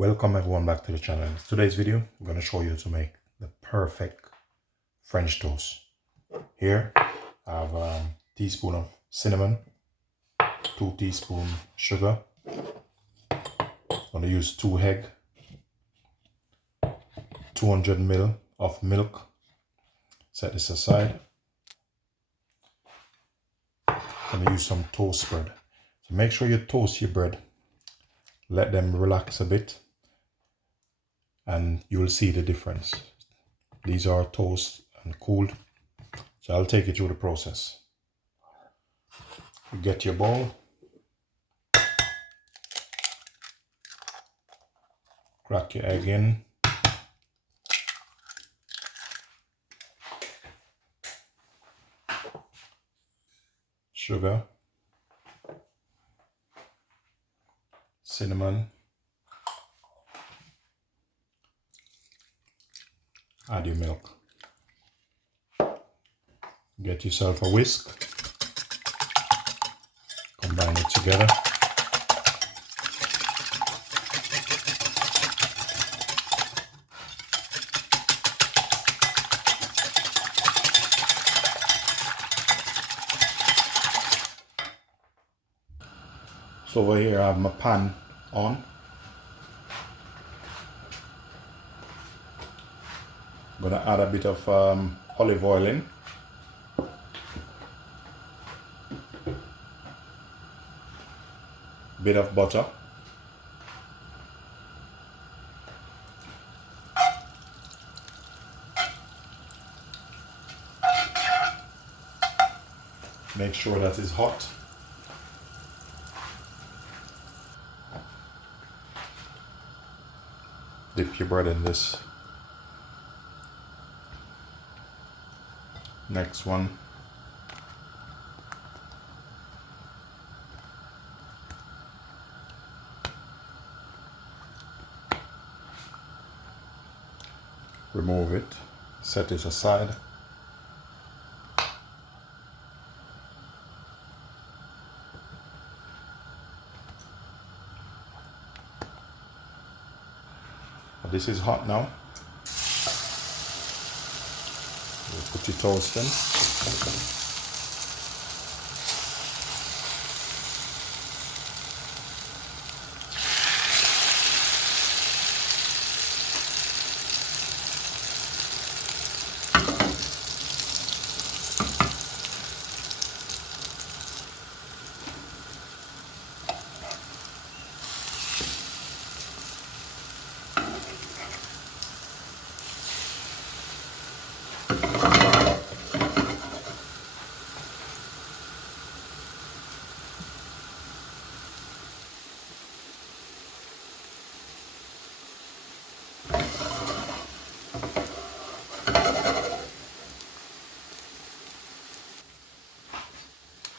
Welcome everyone back to the channel. In today's video, I'm going to show you to make the perfect French toast. Here, I have a teaspoon of cinnamon, 2 teaspoons sugar. I'm going to use 2 eggs, 200 ml of milk. Set this aside. I'm going to use some toast spread. So make sure you toast your bread. Let them relax a bit and you will see the difference. These are toast and cooled. So I'll take you through the process. You get your bowl. Crack your egg in. Sugar. Cinnamon. Add your milk. Get yourself a whisk. Combine it together. So over here I have my pan on. I'm gonna add a bit of olive oil in. Bit of butter. Make sure that it's hot. Dip your bread in this. Next one. Remove it. Set it aside. This is hot now. You put your toast in.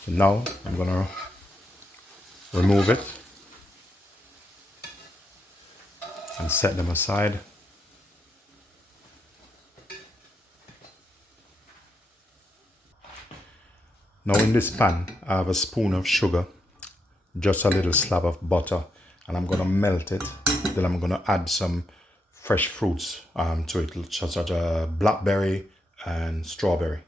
So now I'm gonna remove it and set them aside. Now in this pan I have a spoon of sugar, just a little slab of butter, and I'm gonna melt it. Then I'm gonna add some fresh fruits to it, such as blackberry and strawberry.